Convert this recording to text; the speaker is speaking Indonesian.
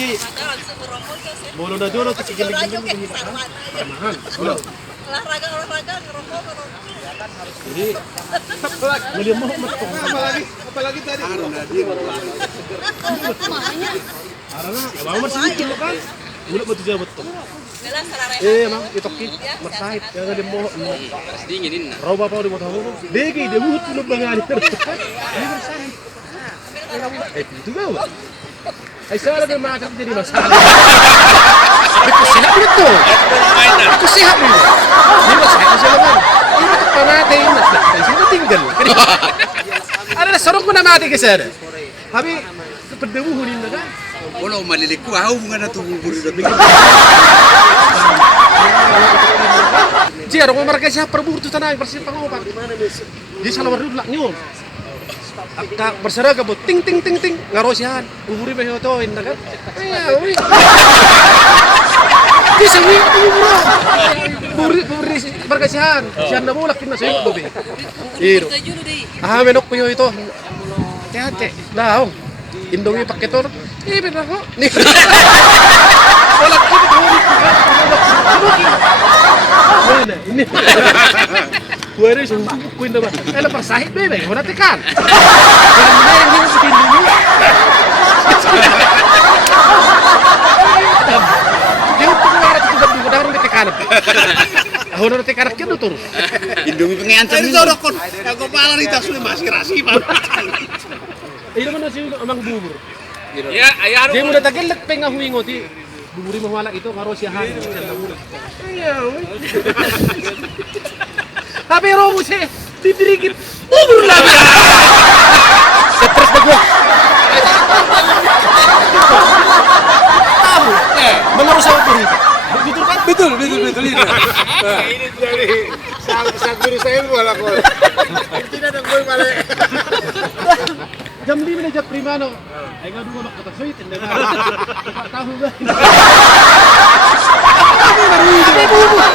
Jadi bolo na dulu tuh giling-giling mahal. Olahraga ngerokok. Jadi beli mau metong Apalagi tadi. karena ya mau sedikit lo kan. Udah betul jauh betul. Emang itu ki bersahit jangan dia mau. Dinginin. Roba apa di motor lu? Degi dia buat lu bangani. Ini bersahit. Itu gak? Saya ada macam jadi masalah. Aku sehat betul. Aku sehat nih. Ini masih sehat. Ini tuh panate ini. Sini tinggal. Ada sorok mana mati keser. Tapi kepedewu hunin kan? Walau maliliku aku bukan atau bubur udah bikin. Jero mau mereka siapa berburu tuh tanah bersih pengobat. Di salah baru belak nyum. Tak berserah ke ting ngarosian uburi meh to indah kan. Wi. Bisa wi buri berkasihan. Sian na bolak kina sing dobe. Iro. Ah menok puyo itu. Tete. Daong. Indomie pakai tor. Benar kok. Nih. Bolak itu. Ini. Gue ada sungguh kuin dah. Lepas sahid bebe, mana tekan? Karena yang ini bikin dulu. Dia pun ada juga di orang tekan. Orang tekan kan tuh. Indomie pengen ancam ini. Itu kon. Aku pala nih tas masih rasi pak. Ini mana sih emang bubur. Ya, ayah Dia mudah tagel pengah huingoti. Buburi mawala itu karo siahan. Iya. Tapi romo sih dipirikit bubur lagi. Stres dah gua. Tahu? Menurut saya beri. Betul kan? Betul ini. Ini dari sang guru saya malah kok. Tidak ada gue malah. Jam 5 na jam primano. Ay nga dugo makata sweet and then tahu ba? Tapi bubur.